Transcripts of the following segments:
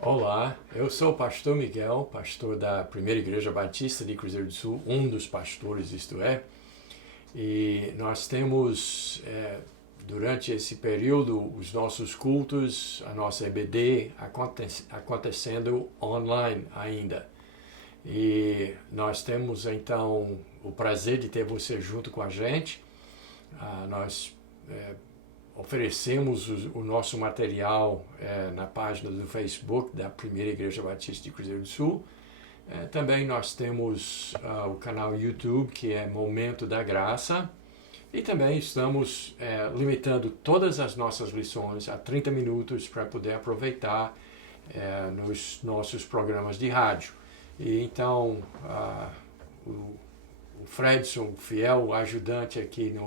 Olá, eu sou o pastor Miguel, pastor da Primeira Igreja Batista de Cruzeiro do Sul, um dos pastores, isto é, e nós temos, durante esse período, os nossos cultos, a nossa EBD acontecendo online ainda. E nós temos, então, o prazer de ter você junto com a gente. Nós oferecemos o nosso material na página do Facebook da Primeira Igreja Batista de Cruzeiro do Sul. Também nós temos o canal YouTube, que é Momento da Graça. E também estamos limitando todas as nossas lições a 30 minutos para poder aproveitar nos nossos programas de rádio. E então, o Fredson, fiel ajudante aqui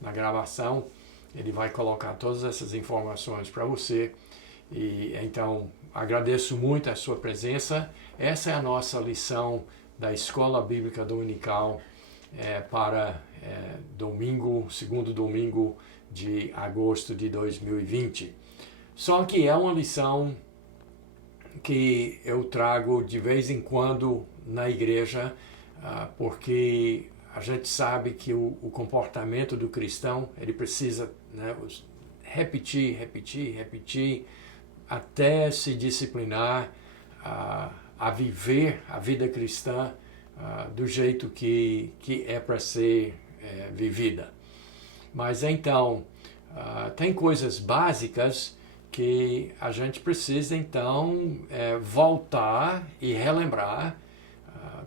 na gravação, ele vai colocar todas essas informações para você. E então, agradeço muito a sua presença. Essa é a nossa lição da Escola Bíblica Dominical para segundo domingo de agosto de 2020. Só que é uma lição que eu trago de vez em quando na igreja, porque a gente sabe que o comportamento do cristão, ele precisa repetir até se disciplinar a viver a vida cristã do jeito que é para ser vivida. Mas então, tem coisas básicas que a gente precisa então voltar e relembrar,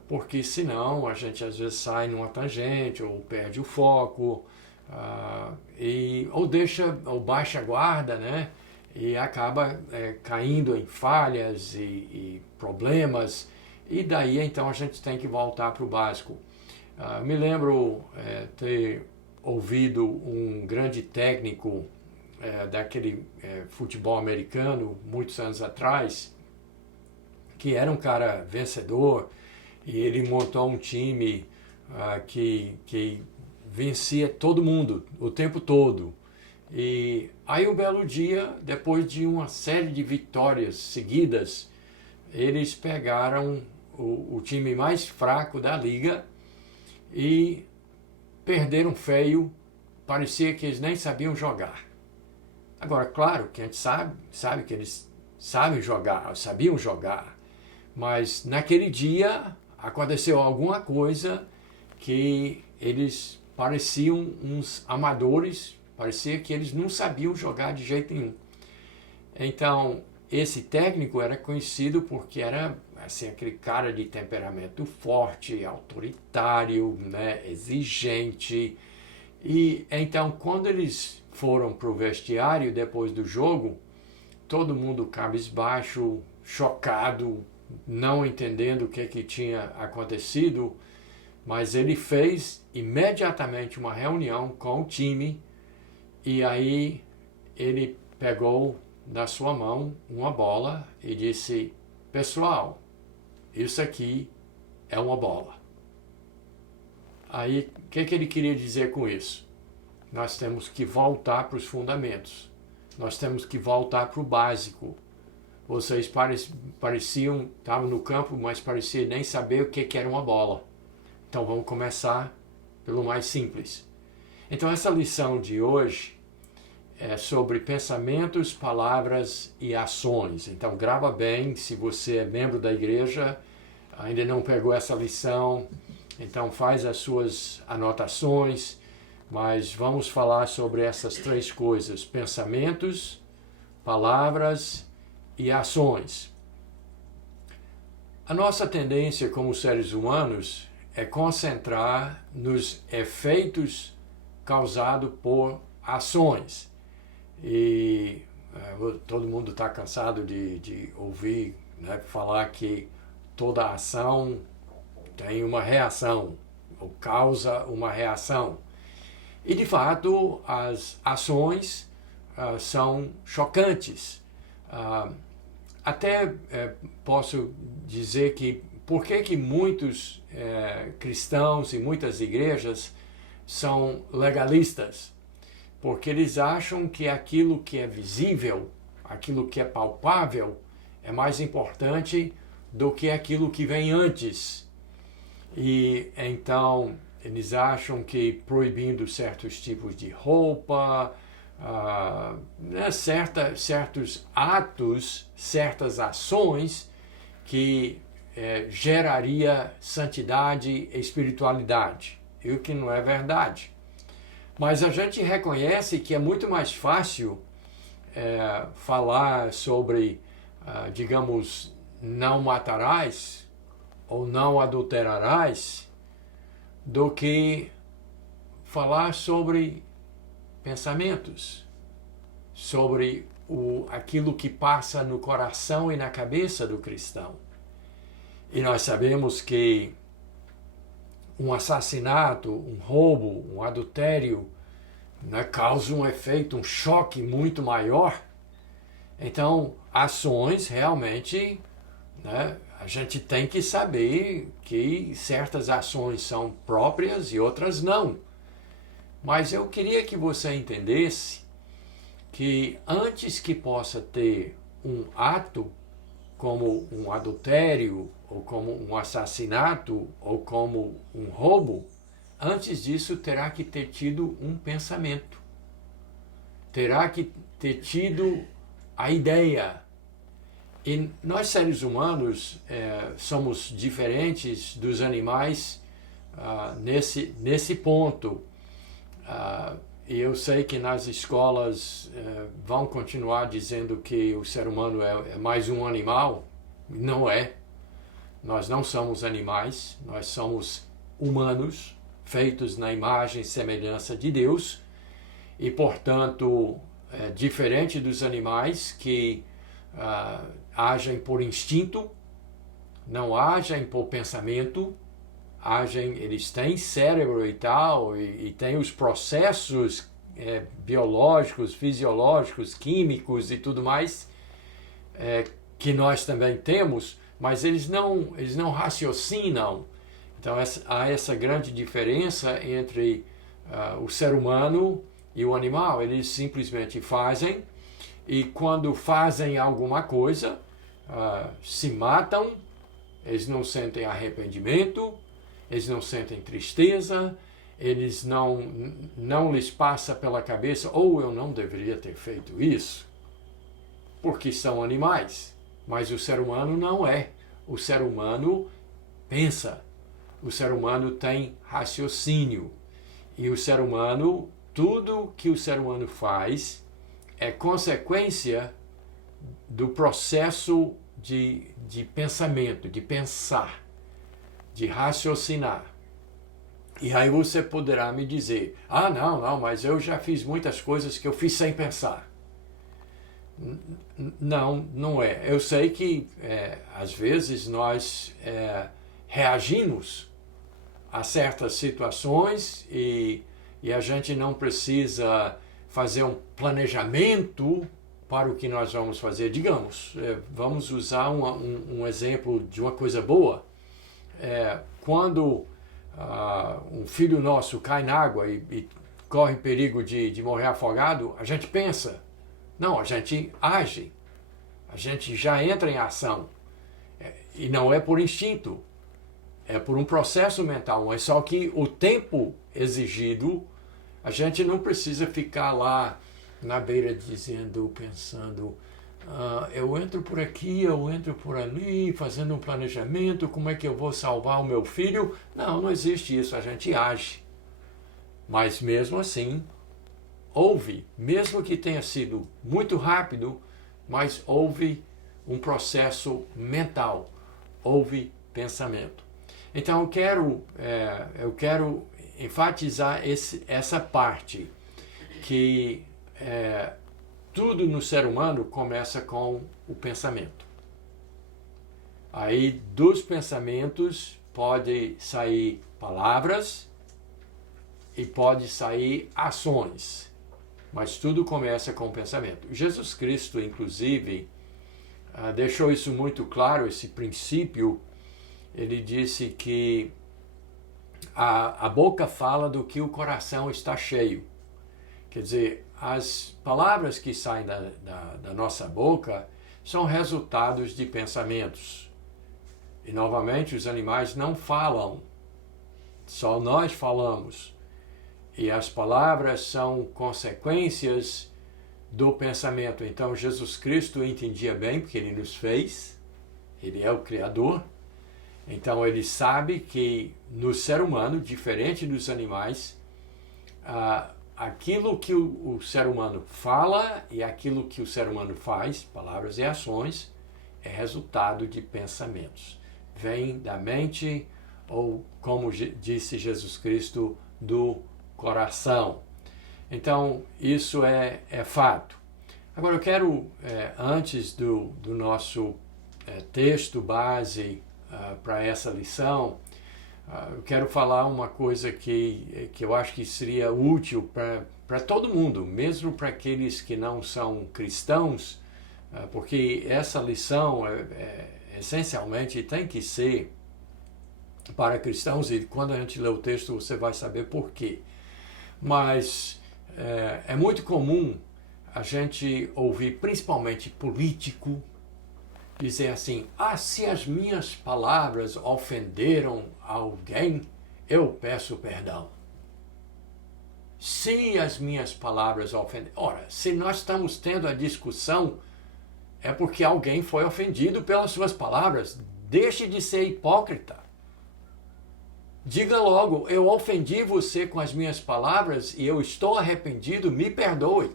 porque senão a gente às vezes sai numa tangente ou perde o foco, ou baixa a guarda, né? E acaba caindo em falhas e problemas, e daí então a gente tem que voltar para o básico. Me lembro ter ouvido um grande técnico daquele futebol americano, muitos anos atrás, que era um cara vencedor, e ele montou um time que vencia todo mundo, o tempo todo. E aí um belo dia, depois de uma série de vitórias seguidas, eles pegaram o time mais fraco da liga e perderam feio, parecia que eles nem sabiam jogar. Agora, claro que a gente sabe que eles sabiam jogar, mas naquele dia aconteceu alguma coisa que eles pareciam uns amadores, parecia que eles não sabiam jogar de jeito nenhum. Então, esse técnico era conhecido porque era assim, aquele cara de temperamento forte, autoritário, né, exigente. E então, quando eles foram para o vestiário depois do jogo, todo mundo cabisbaixo, chocado, não entendendo o que tinha acontecido, mas ele fez imediatamente uma reunião com o time, e aí ele pegou na sua mão uma bola e disse: pessoal, isso aqui é uma bola. Aí, o que ele queria dizer com isso? Nós temos que voltar para os fundamentos. Nós temos que voltar para o básico. Vocês pareciam, estavam no campo, mas pareciam nem saber o que era uma bola. Então vamos começar pelo mais simples. Então essa lição de hoje é sobre pensamentos, palavras e ações. Então grava bem, se você é membro da igreja, ainda não pegou essa lição, então faz as suas anotações, mas vamos falar sobre essas três coisas: pensamentos, palavras e ações. A nossa tendência como seres humanos é concentrar nos efeitos causados por ações. E todo mundo está cansado de ouvir, né, falar que toda ação tem uma reação, ou causa uma reação. E, de fato, as ações são chocantes. Até posso dizer que por que que muitos cristãos e muitas igrejas são legalistas? Porque eles acham que aquilo que é visível, aquilo que é palpável, é mais importante do que aquilo que vem antes. E então eles acham que proibindo certos tipos de roupa, certos atos, certas ações que geraria santidade e espiritualidade, e o que não é verdade. Mas a gente reconhece que é muito mais fácil falar sobre, digamos, não matarás ou não adulterarás, do que falar sobre pensamentos, sobre aquilo que passa no coração e na cabeça do cristão. E nós sabemos que um assassinato, um roubo, um adultério, né, causa um efeito, um choque muito maior. Então, ações realmente, né, a gente tem que saber que certas ações são próprias e outras não. Mas eu queria que você entendesse que antes que possa ter um ato como um adultério, ou como um assassinato, ou como um roubo, antes disso terá que ter tido um pensamento. Terá que ter tido a ideia. E nós, seres humanos, somos diferentes dos animais nesse ponto. E eu sei que nas escolas vão continuar dizendo que o ser humano é mais um animal. Não é. Nós não somos animais, nós somos humanos, feitos na imagem e semelhança de Deus, e, portanto, diferente dos animais que agem por instinto, não agem por pensamento, eles têm cérebro e tal, e têm os processos biológicos, fisiológicos, químicos e tudo mais, que nós também temos, mas eles não raciocinam. Então há essa grande diferença entre o ser humano e o animal. Eles simplesmente fazem, e quando fazem alguma coisa, se matam, eles não sentem arrependimento, eles não sentem tristeza, eles não lhes passa pela cabeça, ou eu não deveria ter feito isso, porque são animais. Mas o ser humano não é. O ser humano pensa, o ser humano tem raciocínio, e o ser humano, tudo que o ser humano faz é consequência do processo de pensamento, de pensar, de raciocinar. E aí você poderá me dizer, não, mas eu já fiz muitas coisas que eu fiz sem pensar. Não é. Eu sei que às vezes nós reagimos a certas situações e a gente não precisa fazer um planejamento para o que nós vamos fazer. Digamos, vamos usar um exemplo de uma coisa boa. Quando um filho nosso cai na água e corre perigo de morrer afogado, a gente pensa. Não, a gente age. A gente já entra em ação. E não é por instinto. É por um processo mental. Mas só que o tempo exigido, a gente não precisa ficar lá na beira pensando, eu entro por aqui, eu entro por ali, fazendo um planejamento, como é que eu vou salvar o meu filho? Não existe isso, a gente age. Mas mesmo assim, houve, mesmo que tenha sido muito rápido, mas houve um processo mental, houve pensamento. Então eu quero enfatizar essa parte, que tudo no ser humano começa com o pensamento. Aí dos pensamentos pode sair palavras e pode sair ações, mas tudo começa com o pensamento. Jesus Cristo, inclusive, deixou isso muito claro, esse princípio, ele disse que a boca fala do que o coração está cheio. Quer dizer, as palavras que saem da nossa boca são resultados de pensamentos. E, novamente, os animais não falam, só nós falamos. E as palavras são consequências do pensamento. Então, Jesus Cristo entendia bem, porque ele nos fez, ele é o Criador. Então, ele sabe que no ser humano, diferente dos animais, aquilo que o ser humano fala e aquilo que o ser humano faz, palavras e ações, é resultado de pensamentos. Vem da mente ou, como disse Jesus Cristo, do coração. Então, isso é fato. Agora, eu quero, antes do nosso texto base para essa lição, eu quero falar uma coisa que eu acho que seria útil para todo mundo, mesmo para aqueles que não são cristãos, porque essa lição essencialmente tem que ser para cristãos, e quando a gente lê o texto você vai saber por quê. Mas é muito comum a gente ouvir, principalmente político, dizer assim: se as minhas palavras ofenderam alguém, eu peço perdão. Se as minhas palavras ofenderam... Ora, se nós estamos tendo a discussão, é porque alguém foi ofendido pelas suas palavras. Deixe de ser hipócrita. Diga logo: eu ofendi você com as minhas palavras e eu estou arrependido, me perdoe.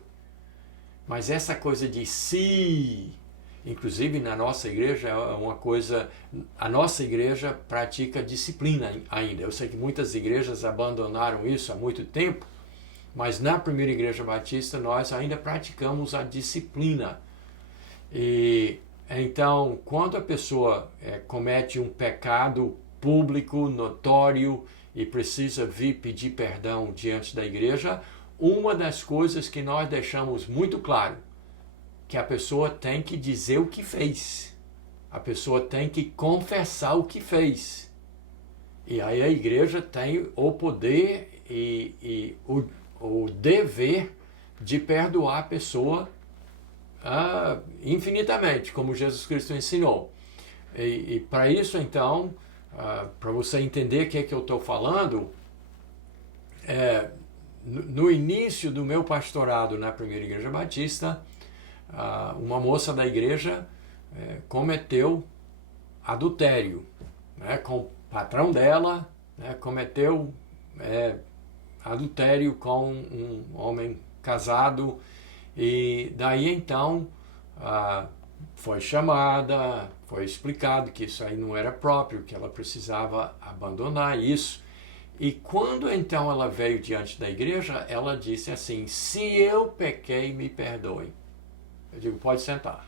Mas essa coisa de se... Inclusive na nossa igreja é uma coisa, a nossa igreja pratica disciplina ainda. Eu sei que muitas igrejas abandonaram isso há muito tempo, mas na primeira igreja batista nós ainda praticamos a disciplina. E então, quando a pessoa comete um pecado público, notório, e precisa vir pedir perdão diante da igreja, uma das coisas que nós deixamos muito claro, que a pessoa tem que dizer o que fez. A pessoa tem que confessar o que fez. E aí a igreja tem o poder e o dever de perdoar a pessoa infinitamente, como Jesus Cristo ensinou. E para isso, então, para você entender o que é que eu estou falando, no início do meu pastorado na primeira igreja batista, uma moça da igreja cometeu adultério, com o patrão dela, cometeu adultério com um homem casado, e daí então foi chamada, foi explicado que isso aí não era próprio, que ela precisava abandonar isso. E quando então ela veio diante da igreja, ela disse assim: se eu pequei, me perdoe. Eu digo: pode sentar.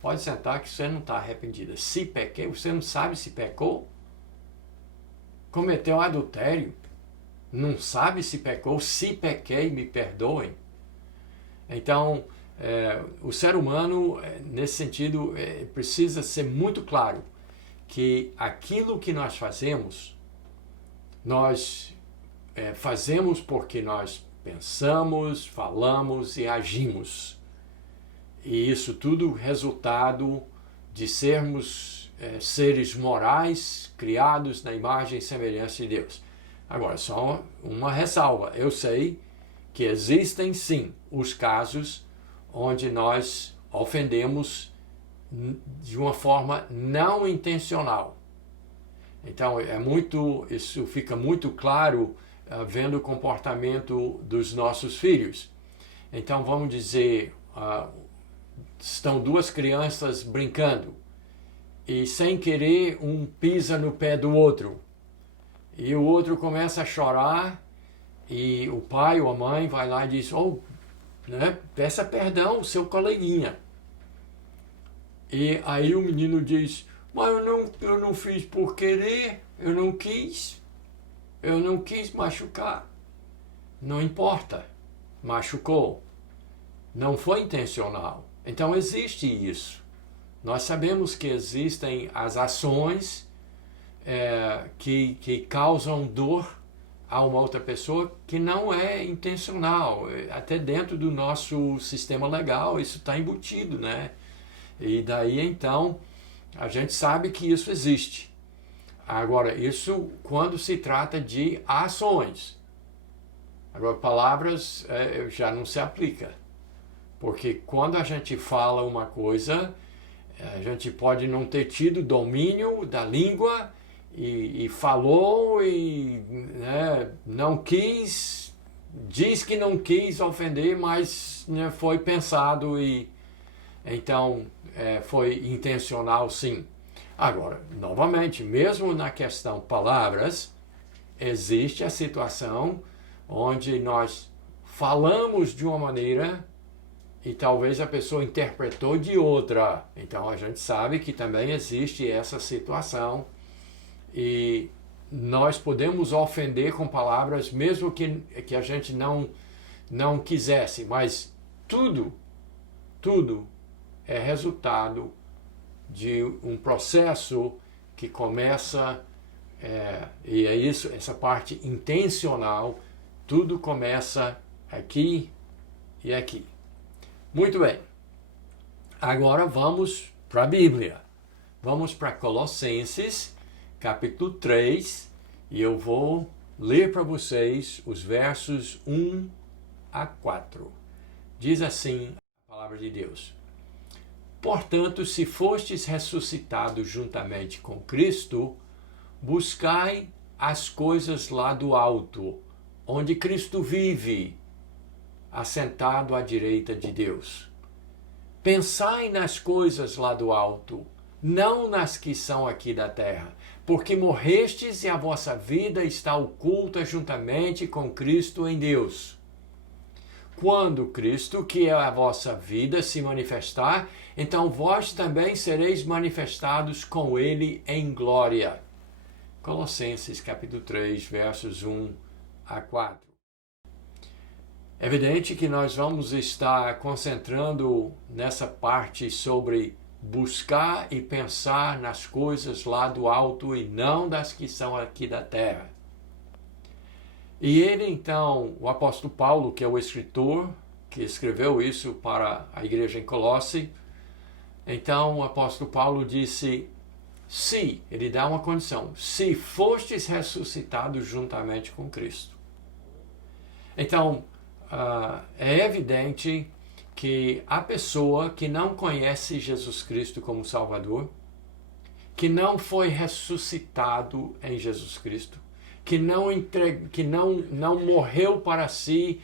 Pode sentar que você não está arrependida. Se pequei, você não sabe se pecou? Cometeu adultério? Não sabe se pecou? Se pequei, me perdoem. Então, o ser humano, nesse sentido, precisa ser muito claro que aquilo que nós fazemos porque nós pensamos, falamos e agimos. E isso tudo resultado de sermos seres morais, criados na imagem e semelhança de Deus. Agora, só uma ressalva. Eu sei que existem, sim, os casos onde nós ofendemos de uma forma não intencional. Então, isso fica muito claro vendo o comportamento dos nossos filhos. Então, vamos dizer, estão duas crianças brincando e, sem querer, um pisa no pé do outro. E o outro começa a chorar e o pai ou a mãe vai lá e diz: peça perdão ao seu coleguinha. E aí o menino diz: mas eu não fiz por querer, eu não quis machucar. Não importa, machucou. Não foi intencional. Então existe isso. Nós sabemos que existem as ações que causam dor a uma outra pessoa que não é intencional. Até dentro do nosso sistema legal isso está embutido, né? E daí então a gente sabe que isso existe. Agora, isso quando se trata de ações. Agora, palavras já não se aplica. Porque quando a gente fala uma coisa, a gente pode não ter tido domínio da língua e falou e não quis, diz que não quis ofender, mas foi pensado e então foi intencional, sim. Agora, novamente, mesmo na questão palavras, existe a situação onde nós falamos de uma maneira e talvez a pessoa interpretou de outra. Então a gente sabe que também existe essa situação e nós podemos ofender com palavras mesmo que a gente não quisesse, mas tudo é resultado de um processo que começa, e é isso, essa parte intencional, tudo começa aqui e aqui. Muito bem, agora vamos para a Bíblia. Vamos para Colossenses, capítulo 3, e eu vou ler para vocês os versos 1 a 4. Diz assim a palavra de Deus. Portanto, se fostes ressuscitados juntamente com Cristo, buscai as coisas lá do alto, onde Cristo vive, assentado à direita de Deus. Pensai nas coisas lá do alto, não nas que são aqui da terra, porque morrestes e a vossa vida está oculta juntamente com Cristo em Deus. Quando Cristo, que é a vossa vida, se manifestar, então vós também sereis manifestados com Ele em glória. Colossenses capítulo 3, versos 1 a 4. É evidente que nós vamos estar concentrando nessa parte sobre buscar e pensar nas coisas lá do alto e não das que são aqui da terra. E ele então, o apóstolo Paulo, que é o escritor, que escreveu isso para a igreja em Colosse, então o apóstolo Paulo disse, se, ele dá uma condição, se fostes ressuscitados juntamente com Cristo. Então, é evidente que a pessoa que não conhece Jesus Cristo como Salvador, que não foi ressuscitado em Jesus Cristo, que não morreu para se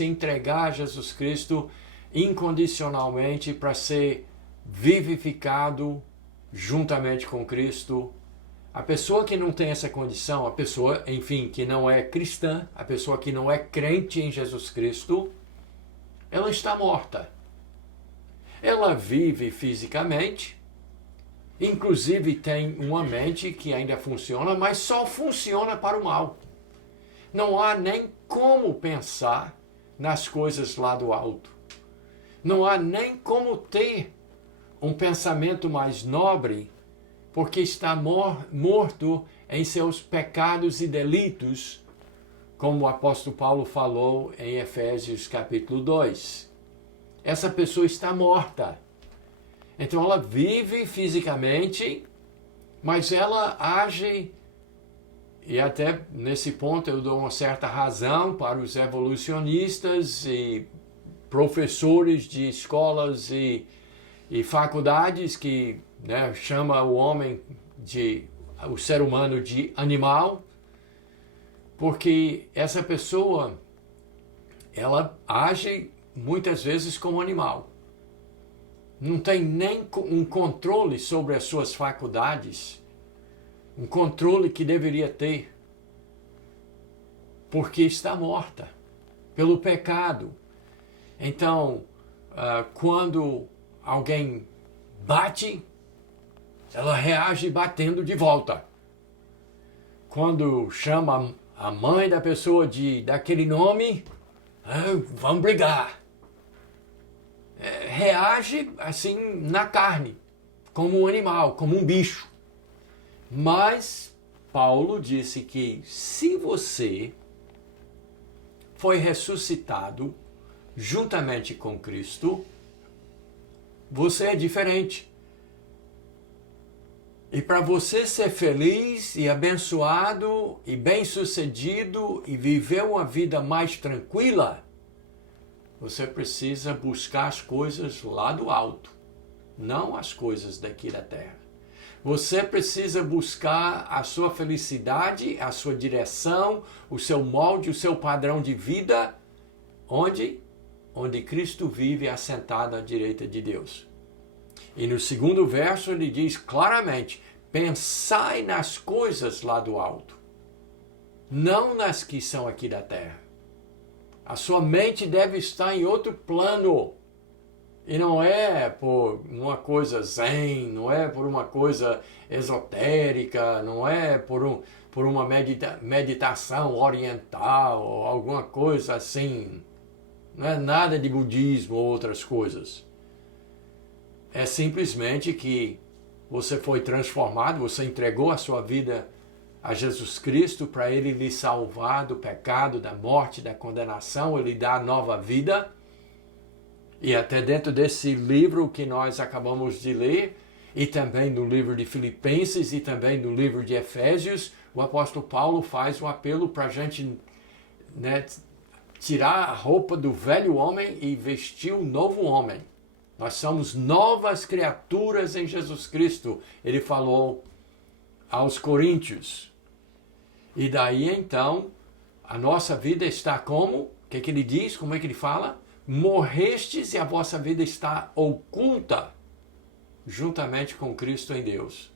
entregar a Jesus Cristo incondicionalmente para ser vivificado juntamente com Cristo. A pessoa que não tem essa condição, a pessoa, enfim, que não é cristã, a pessoa que não é crente em Jesus Cristo, ela está morta. Ela vive fisicamente, inclusive tem uma mente que ainda funciona, mas só funciona para o mal. Não há nem como pensar nas coisas lá do alto. Não há nem como ter um pensamento mais nobre, porque está morto em seus pecados e delitos, como o apóstolo Paulo falou em Efésios capítulo 2. Essa pessoa está morta. Então ela vive fisicamente, mas ela age, e até nesse ponto eu dou uma certa razão para os evolucionistas e professores de escolas e faculdades que chama o homem o ser humano de animal, porque essa pessoa ela age muitas vezes como animal. Não tem nem um controle sobre as suas faculdades, um controle que deveria ter, porque está morta pelo pecado. Então, quando alguém bate, ela reage batendo de volta. Quando chama a mãe da pessoa daquele nome, vamos brigar. Reage assim na carne, como um animal, como um bicho. Mas Paulo disse que se você foi ressuscitado juntamente com Cristo, você é diferente. E para você ser feliz e abençoado e bem-sucedido e viver uma vida mais tranquila, você precisa buscar as coisas lá do alto, não as coisas daqui da terra. Você precisa buscar a sua felicidade, a sua direção, o seu molde, o seu padrão de vida, onde Cristo vive assentado à direita de Deus. E no segundo verso ele diz claramente: pensai nas coisas lá do alto, não nas que são aqui da terra. A sua mente deve estar em outro plano. E não é por uma coisa zen, não é por uma coisa esotérica, não é por uma meditação oriental ou alguma coisa assim. Não é nada de budismo ou outras coisas. É simplesmente que você foi transformado, você entregou a sua vida a Jesus Cristo para Ele lhe salvar do pecado, da morte, da condenação, Ele dá nova vida. E até dentro desse livro que nós acabamos de ler, e também no livro de Filipenses e também no livro de Efésios, o apóstolo Paulo faz um apelo para a gente, né, tirar a roupa do velho homem e vestir o novo homem. Nós somos novas criaturas em Jesus Cristo, ele falou aos Coríntios. E daí então, a nossa vida está como? O que ele diz? Como é que ele fala? Morrestes e a vossa vida está oculta juntamente com Cristo em Deus.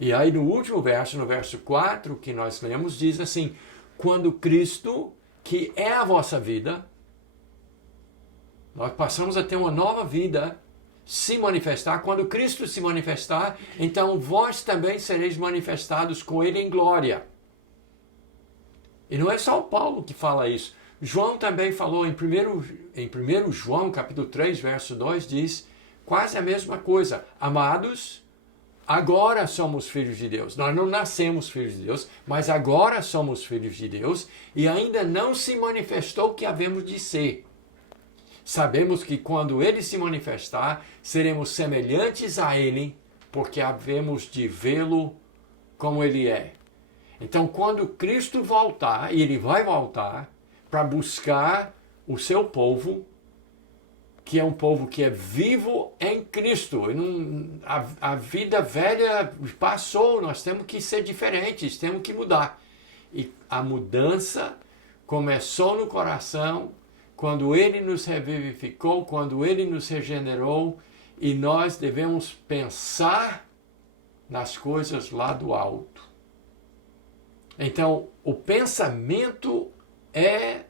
E aí no último verso, no verso 4 que nós lemos, diz assim: quando Cristo, que é a vossa vida, nós passamos a ter uma nova vida, se manifestar. Quando Cristo se manifestar, então vós também sereis manifestados com Ele em glória. E não é só o Paulo que fala isso. João também falou em 1 João, capítulo 3, verso 2, diz quase a mesma coisa. Amados, agora somos filhos de Deus. Nós não nascemos filhos de Deus, mas agora somos filhos de Deus e ainda não se manifestou o que havemos de ser. Sabemos que quando Ele se manifestar, seremos semelhantes a Ele, porque havemos de vê-lo como Ele é. Então, quando Cristo voltar, e Ele vai voltar, para buscar o seu povo, que é um povo que é vivo em Cristo. A vida velha passou, nós temos que ser diferentes, temos que mudar. E a mudança começou no coração, quando Ele nos revivificou, quando Ele nos regenerou, e nós devemos pensar nas coisas lá do alto. Então, o pensamento é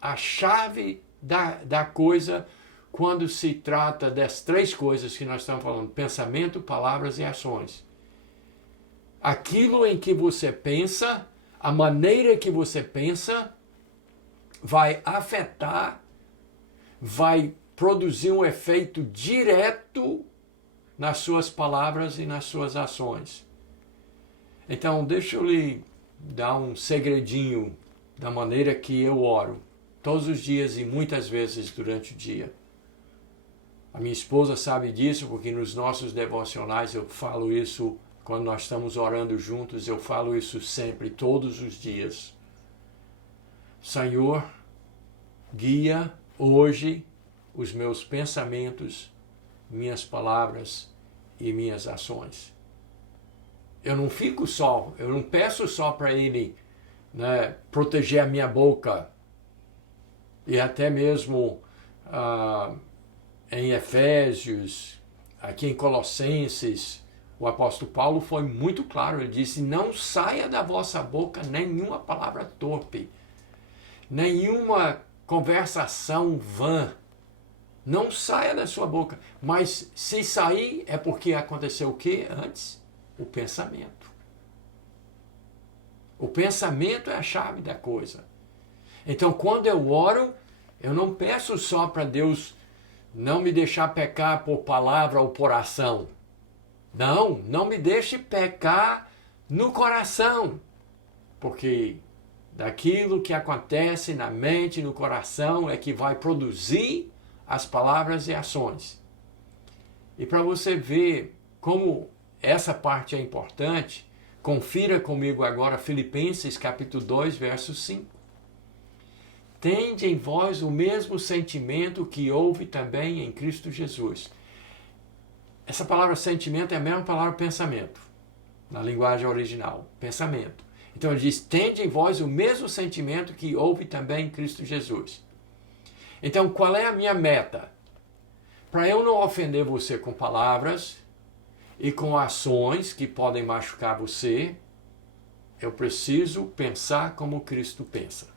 a chave da coisa quando se trata das três coisas que nós estamos falando: pensamento, palavras e ações. Aquilo em que você pensa, a maneira que você pensa, vai afetar, vai produzir um efeito direto nas suas palavras e nas suas ações. Então, deixa eu lhe dar um segredinho da maneira que eu oro, todos os dias e muitas vezes durante o dia. A minha esposa sabe disso, porque nos nossos devocionais eu falo isso, quando nós estamos orando juntos, eu falo isso sempre, todos os dias. Senhor, guia hoje os meus pensamentos, minhas palavras e minhas ações. Eu não fico só, eu não peço só para Ele, né, proteger a minha boca. E até mesmo em Efésios, aqui em Colossenses, o apóstolo Paulo foi muito claro. Ele disse: não saia da vossa boca nenhuma palavra torpe, nenhuma conversação vã. Não saia da sua boca. Mas se sair, é porque aconteceu o que antes? O pensamento. O pensamento é a chave da coisa. Então, quando eu oro, eu não peço só para Deus não me deixar pecar por palavra ou por ação. Não me deixe pecar no coração, porque daquilo que acontece na mente, no coração, é que vai produzir as palavras e ações. E para você ver como essa parte é importante, confira comigo agora Filipenses capítulo 2, verso 5. Tende em vós o mesmo sentimento que houve também em Cristo Jesus. Essa palavra sentimento é a mesma palavra pensamento, na linguagem original, pensamento. Então ele diz, tende em vós o mesmo sentimento que houve também em Cristo Jesus. Então qual é a minha meta? Para eu não ofender você com palavras e com ações que podem machucar você, eu preciso pensar como Cristo pensa.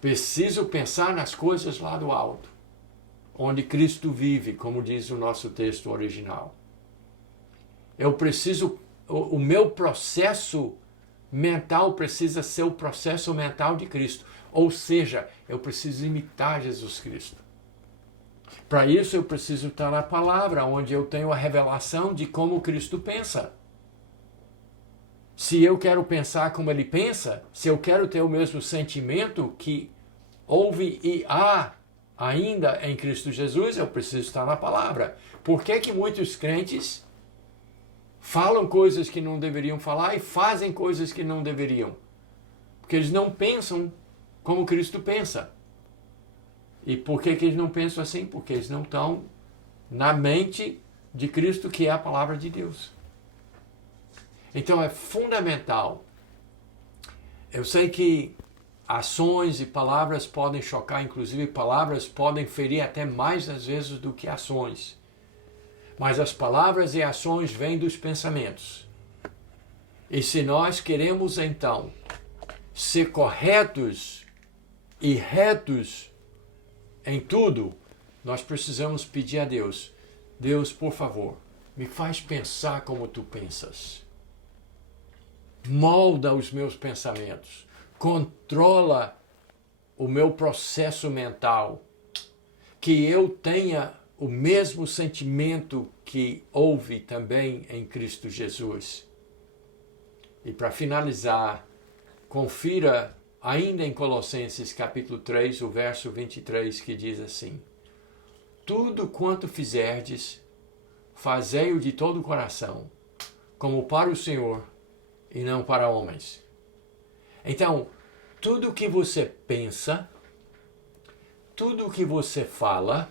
Preciso pensar nas coisas lá do alto, onde Cristo vive, como diz o nosso texto original. Eu preciso, o meu processo mental precisa ser o processo mental de Cristo. Ou seja, eu preciso imitar Jesus Cristo. Para isso eu preciso estar na palavra, onde eu tenho a revelação de como Cristo pensa. Se eu quero pensar como ele pensa, se eu quero ter o mesmo sentimento que houve e há ainda em Cristo Jesus, eu preciso estar na palavra. Por que muitos crentes falam coisas que não deveriam falar e fazem coisas que não deveriam? Porque eles não pensam como Cristo pensa. E por que eles não pensam assim? Porque eles não estão na mente de Cristo, que é a palavra de Deus. Então é fundamental. Eu sei que ações e palavras podem chocar, inclusive palavras podem ferir até mais às vezes do que ações. Mas as palavras e ações vêm dos pensamentos. E se nós queremos então ser corretos e retos em tudo, nós precisamos pedir a Deus, Deus, por favor, me faz pensar como tu pensas. Molda os meus pensamentos. Controla o meu processo mental. Que eu tenha o mesmo sentimento que houve também em Cristo Jesus. E para finalizar, confira ainda em Colossenses capítulo 3, o verso 23, que diz assim: tudo quanto fizerdes, fazei-o de todo o coração, como para o Senhor e não para homens. Então, tudo que você pensa, tudo que você fala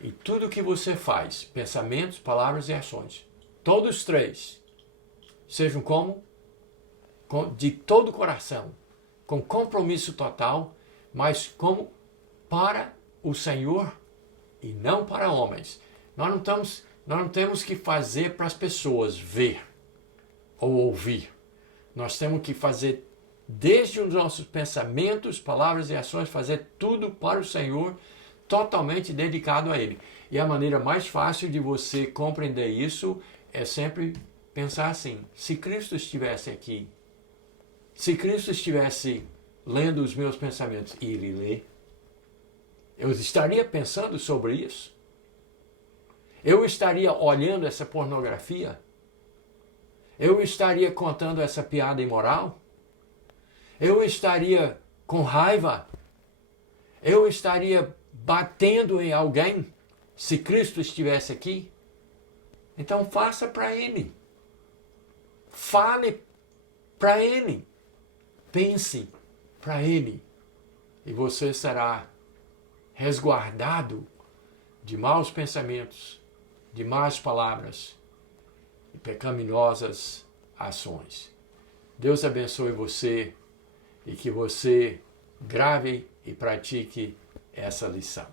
e tudo que você faz, pensamentos, palavras e ações, todos três, sejam como? De todo o coração, com compromisso total, mas como para o Senhor e não para homens. Nós não temos que fazer para as pessoas ver ou ouvir. Nós temos que fazer desde os nossos pensamentos, palavras e ações, fazer tudo para o Senhor, totalmente dedicado a Ele. E a maneira mais fácil de você compreender isso é sempre pensar assim: se Cristo estivesse aqui, se Cristo estivesse lendo os meus pensamentos, e Ele lê, eu estaria pensando sobre isso? Eu estaria olhando essa pornografia? Eu estaria contando essa piada imoral? Eu estaria com raiva? Eu estaria batendo em alguém se Cristo estivesse aqui? Então faça para Ele. Fale para Ele. Pense para Ele. E você será resguardado de maus pensamentos, de más palavras e pecaminosas ações. Deus abençoe você e que você grave e pratique essa lição.